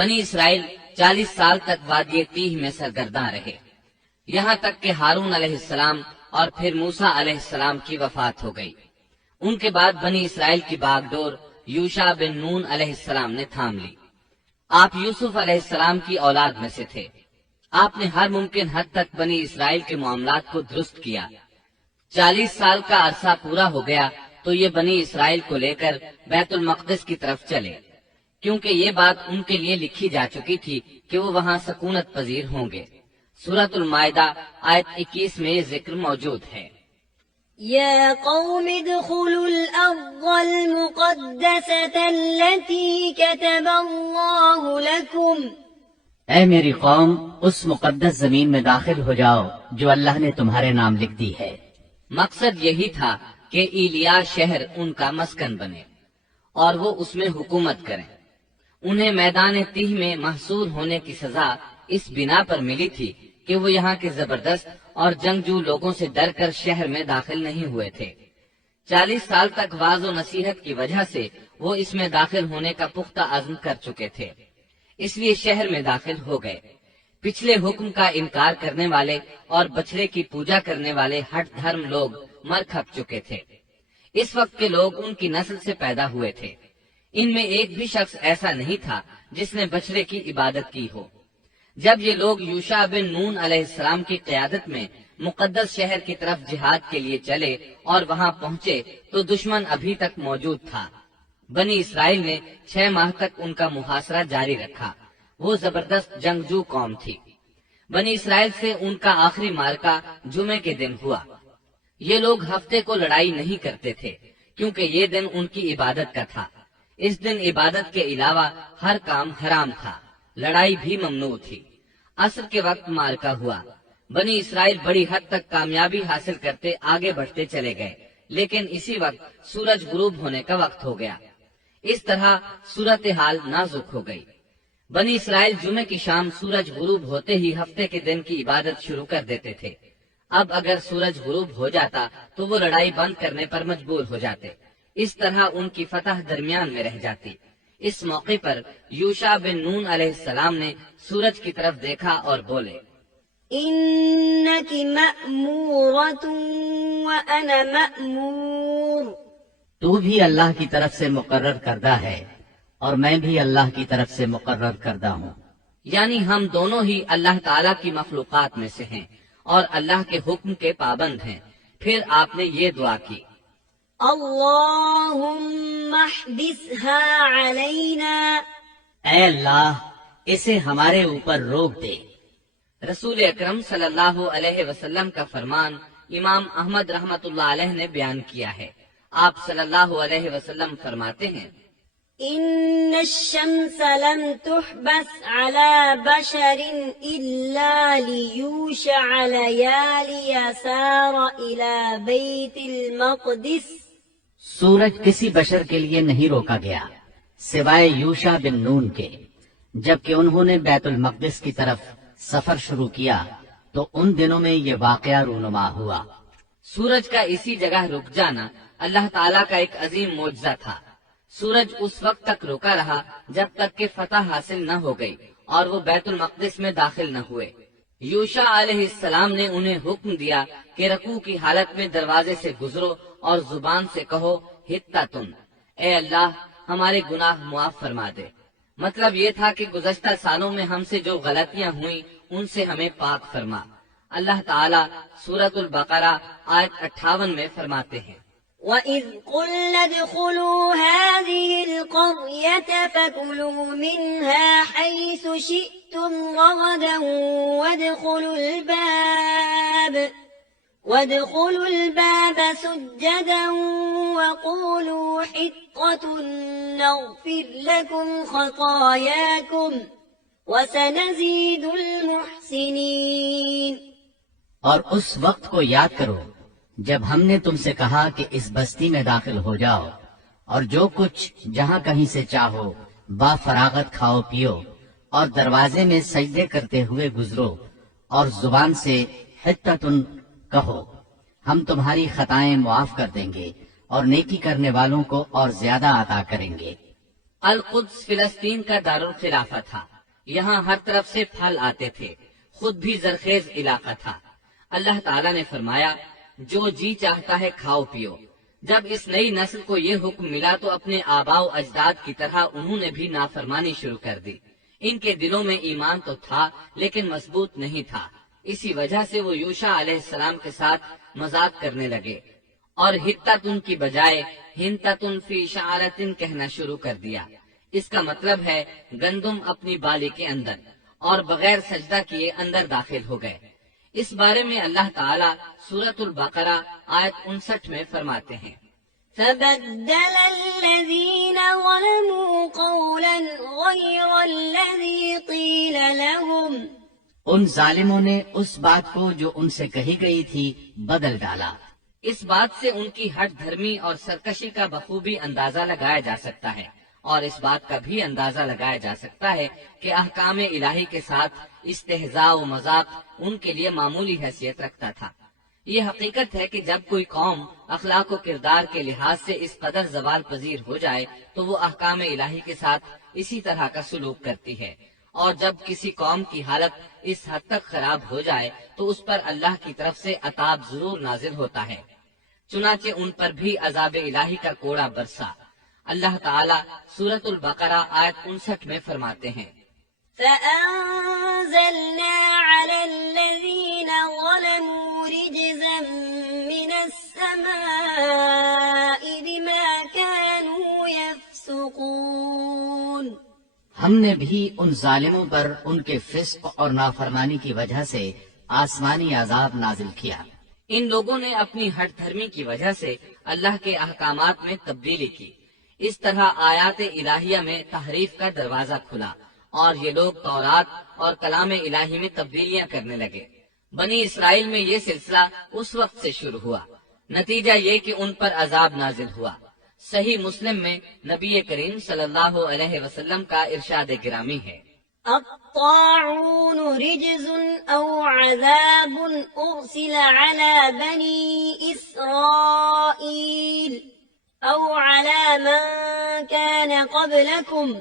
بنی اسرائیل 40 سال تک وادی تیہ میں سرگرداں رہے، یہاں تک کہ ہارون علیہ السلام اور پھر موسیٰ علیہ السلام کی وفات ہو گئی۔ ان کے بعد بنی اسرائیل کی باغ ڈور یوشع بن نون علیہ السلام نے تھام لی۔ آپ یوسف علیہ السلام کی اولاد میں سے تھے۔ آپ نے ہر ممکن حد تک بنی اسرائیل کے معاملات کو درست کیا۔ 40 سال کا عرصہ پورا ہو گیا تو یہ بنی اسرائیل کو لے کر بیت المقدس کی طرف چلے، کیونکہ یہ بات ان کے لیے لکھی جا چکی تھی کہ وہ وہاں سکونت پذیر ہوں گے۔ سورۃ المائدہ آیت 21 میں یہ ذکر موجود ہے۔ يا قوم ادخلوا الأرض المقدسة التي كتب الله لكم۔ اے میری قوم، اس مقدس زمین میں داخل ہو جاؤ جو اللہ نے تمہارے نام لکھ دی ہے۔ مقصد یہی تھا کہ ایلیا شہر ان کا مسکن بنے اور وہ اس میں حکومت کریں۔ انہیں میدان تیہ میں محصور ہونے کی سزا اس بنا پر ملی تھی کہ وہ یہاں کے زبردست اور جنگجو لوگوں سے ڈر کر شہر میں داخل نہیں ہوئے تھے۔ 40 سال تک واعظ و نصیحت کی وجہ سے وہ اس میں داخل ہونے کا پختہ عزم کر چکے تھے، اس لیے شہر میں داخل ہو گئے۔ پچھلے حکم کا انکار کرنے والے اور بچڑے کی پوجا کرنے والے ہٹ دھرم لوگ مر کھپ چکے تھے۔ اس وقت کے لوگ ان کی نسل سے پیدا ہوئے تھے۔ ان میں ایک بھی شخص ایسا نہیں تھا جس نے بچڑے کی عبادت کی ہو۔ جب یہ لوگ یوشع بن نون علیہ السلام کی قیادت میں مقدس شہر کی طرف جہاد کے لیے چلے اور وہاں پہنچے تو دشمن ابھی تک موجود تھا۔ بنی اسرائیل نے 6 ماہ تک ان کا محاصرہ جاری رکھا۔ وہ زبردست جنگجو قوم تھی۔ بنی اسرائیل سے ان کا آخری معرکہ جمعے کے دن ہوا۔ یہ لوگ ہفتے کو لڑائی نہیں کرتے تھے کیونکہ یہ دن ان کی عبادت کا تھا۔ اس دن عبادت کے علاوہ ہر کام حرام تھا، لڑائی بھی ممنوع تھی۔ عصر کے وقت معرکہ ہوا۔ بنی اسرائیل بڑی حد تک کامیابی حاصل کرتے آگے بڑھتے چلے گئے، لیکن اسی وقت سورج غروب ہونے کا وقت ہو گیا۔ اس طرح صورتحال نازک ہو گئی۔ بنی اسرائیل جمعے کی شام سورج غروب ہوتے ہی ہفتے کے دن کی عبادت شروع کر دیتے تھے۔ اب اگر سورج غروب ہو جاتا تو وہ لڑائی بند کرنے پر مجبور ہو جاتے، اس طرح ان کی فتح درمیان میں رہ جاتی۔ اس موقع پر یوشع بن نون علیہ السلام نے سورج کی طرف دیکھا اور بولے، إنك مأمورة وأنا مأمور۔ تو بھی اللہ کی طرف سے مقرر کردہ ہے اور میں بھی اللہ کی طرف سے مقرر کردہ ہوں۔ یعنی ہم دونوں ہی اللہ تعالیٰ کی مخلوقات میں سے ہیں اور اللہ کے حکم کے پابند ہیں۔ پھر آپ نے یہ دعا کی، اللهم احبسها علينا۔ اے اللہ، اسے ہمارے اوپر روک دے۔ رسول اکرم صلی اللہ علیہ وسلم کا فرمان امام احمد رحمت اللہ علیہ نے بیان کیا ہے۔ آپ صلی اللہ علیہ وسلم فرماتے ہیں، إن الشمس لم تحبس على بشر إلا ليوشع ليالي سار إلى بيت المقدس۔ سورج کسی بشر کے لیے نہیں روکا گیا سوائے یوشع بن نون کے۔ جبکہ انہوں نے بیت المقدس کی طرف سفر شروع کیا تو ان دنوں میں یہ واقعہ رونما ہوا۔ سورج کا اسی جگہ رک جانا اللہ تعالیٰ کا ایک عظیم معجزہ تھا۔ سورج اس وقت تک رکا رہا جب تک کہ فتح حاصل نہ ہو گئی اور وہ بیت المقدس میں داخل نہ ہوئے۔ یوشع علیہ السلام نے انہیں حکم دیا کہ رکوع کی حالت میں دروازے سے گزرو اور زبان سے کہو، حطۃ، اے اللہ ہمارے گناہ معاف فرما دے۔ مطلب یہ تھا کہ گزشتہ سالوں میں ہم سے جو غلطیاں ہوئیں ان سے ہمیں پاک فرما۔ اللہ تعالیٰ سورۃ البقرہ آیت 58 میں فرماتے ہیں، وَإِذْ قُلْنَا ادْخُلُوا هَٰذِهِ الْقَرْيَةَ فَكُلُوا مِنْهَا حَيْثُ شِئْتُمْ رَغَدًا وَادْخُلُوا الْبَابَ سُجَّدًا وَقُولُوا حِطَّةٌ نَغْفِرْ لَكُمْ خَطَايَاكُمْ وَسَنَزِيدُ الْمُحْسِنِينَ۔ اور اس وقت کو یاد کرو جب ہم نے تم سے کہا کہ اس بستی میں داخل ہو جاؤ اور جو کچھ جہاں کہیں سے چاہو با فراغت کھاؤ پیو، اور دروازے میں سجدے کرتے ہوئے گزرو اور زبان سے حطۃ کہو، ہم تمہاری خطائیں معاف کر دیں گے اور نیکی کرنے والوں کو اور زیادہ عطا کریں گے۔ القدس فلسطین کا دارالخلافہ تھا، یہاں ہر طرف سے پھل آتے تھے، خود بھی زرخیز علاقہ تھا۔ اللہ تعالیٰ نے فرمایا جو جی چاہتا ہے کھاؤ پیو۔ جب اس نئی نسل کو یہ حکم ملا تو اپنے آباء و اجداد کی طرح انہوں نے بھی نافرمانی شروع کر دی۔ ان کے دلوں میں ایمان تو تھا لیکن مضبوط نہیں تھا، اسی وجہ سے وہ یوشع علیہ السلام کے ساتھ مذاق کرنے لگے اور حتتن کی بجائے ہنتتن فی شعرتن کہنا شروع کر دیا۔ اس کا مطلب ہے گندم اپنی بالی کے اندر، اور بغیر سجدہ کیے اندر داخل ہو گئے۔ اس بارے میں اللہ تعالیٰ سورۃ البقرہ آیت 59 میں فرماتے ہیں فبدل الذين ظلموا قولا غير الذي قيل لهم ان ظالموں نے اس بات کو جو ان سے کہی گئی تھی بدل ڈالا۔ اس بات سے ان کی ہٹ دھرمی اور سرکشی کا بخوبی اندازہ لگایا جا سکتا ہے، اور اس بات کا بھی اندازہ لگایا جا سکتا ہے کہ احکام الہی کے ساتھ استہزاء و مذاق ان کے لیے معمولی حیثیت رکھتا تھا۔ یہ حقیقت ہے کہ جب کوئی قوم اخلاق و کردار کے لحاظ سے اس قدر زوال پذیر ہو جائے تو وہ احکام الہی کے ساتھ اسی طرح کا سلوک کرتی ہے، اور جب کسی قوم کی حالت اس حد تک خراب ہو جائے تو اس پر اللہ کی طرف سے عذاب ضرور نازل ہوتا ہے۔ چنانچہ ان پر بھی عذاب الہی کا کوڑا برسا۔ اللہ تعالیٰ سورۃ البقرہ آیت 59 میں فرماتے ہیں فأنزلنا على الذين ظلموا رجزا من السماء بما كانوا يفسقون۔ ہم نے بھی ان ظالموں پر ان کے فسق اور نافرمانی کی وجہ سے آسمانی عذاب نازل کیا۔ ان لوگوں نے اپنی ہٹ دھرمی کی وجہ سے اللہ کے احکامات میں تبدیلی کی، اس طرح آیات الہیہ میں تحریف کا دروازہ کھلا اور یہ لوگ تورات اور کلام الہی میں تبدیلیاں کرنے لگے۔ بنی اسرائیل میں یہ سلسلہ اس وقت سے شروع ہوا، نتیجہ یہ کہ ان پر عذاب نازل ہوا۔ صحیح مسلم میں نبی کریم صلی اللہ علیہ وسلم کا ارشاد گرامی ہے الطاعون رجز او عذاب ارسل على بني اسرائيل او على من كان قبلكم۔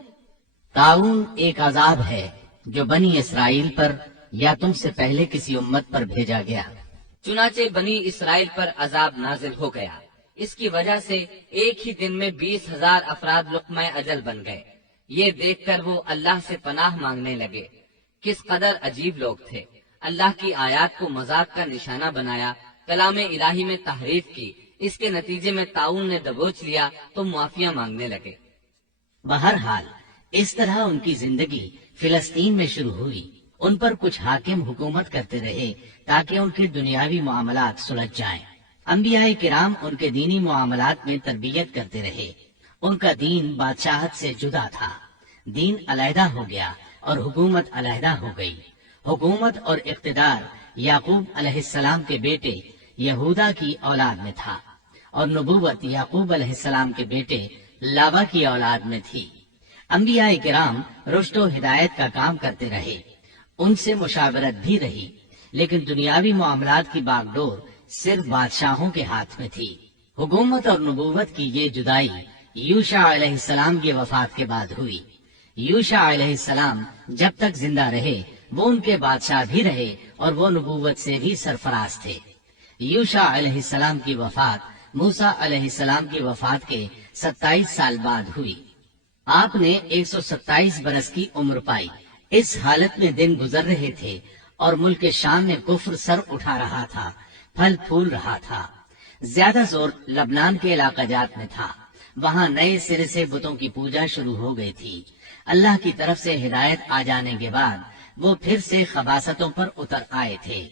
طاعون ایک عذاب ہے جو بنی اسرائیل پر یا تم سے پہلے کسی امت پر بھیجا گیا۔ چنانچہ بنی اسرائیل پر عذاب نازل ہو گیا، اس کی وجہ سے ایک ہی دن میں 20,000 افراد لقمہ اجل بن گئے۔ یہ دیکھ کر وہ اللہ سے پناہ مانگنے لگے۔ کس قدر عجیب لوگ تھے، اللہ کی آیات کو مذاق کا نشانہ بنایا، کلام الہی میں تحریف کی، اس کے نتیجے میں طاعون نے دبوچ لیا تو معافیاں مانگنے لگے۔ بہرحال اس طرح ان کی زندگی فلسطین میں شروع ہوئی۔ ان پر کچھ حاکم حکومت کرتے رہے تاکہ ان کے دنیاوی معاملات سلجھ جائیں۔ انبیاء کرام ان کے دینی معاملات میں تربیت کرتے رہے۔ ان کا دین بادشاہت سے جدا تھا، دین علیحدہ ہو گیا اور حکومت علیحدہ ہو گئی۔ حکومت اور اقتدار یعقوب علیہ السلام کے بیٹے یہودا کی اولاد میں تھا، اور نبوت یعقوب علیہ السلام کے بیٹے لاوا کی اولاد میں تھی۔ انبیاء کرام رشد و ہدایت کا کام کرتے رہے، ان سے مشاورت بھی رہی، لیکن دنیاوی معاملات کی باغ ڈور صرف بادشاہوں کے ہاتھ میں تھی۔ حکومت اور نبوت کی یہ جدائی یوشع علیہ السلام کی وفات کے بعد ہوئی۔ یوشع علیہ السلام جب تک زندہ رہے وہ ان کے بادشاہ بھی رہے اور وہ نبوت سے بھی سرفراز تھے۔ یوشع علیہ السلام کی وفات موسیٰ علیہ السلام کی وفات کے 27 سال بعد ہوئی۔ آپ نے 127 برس کی عمر پائی۔ اس حالت میں دن گزر رہے تھے اور ملک شام میں کفر سر اٹھا رہا تھا، پھل پھول رہا تھا۔ زیادہ زور لبنان کے علاقہ جات میں تھا، وہاں نئے سرے سے بتوں کی پوجا شروع ہو گئی تھی۔ اللہ کی طرف سے ہدایت آ جانے کے بعد وہ پھر سے خباثتوں پر اتر آئے تھے۔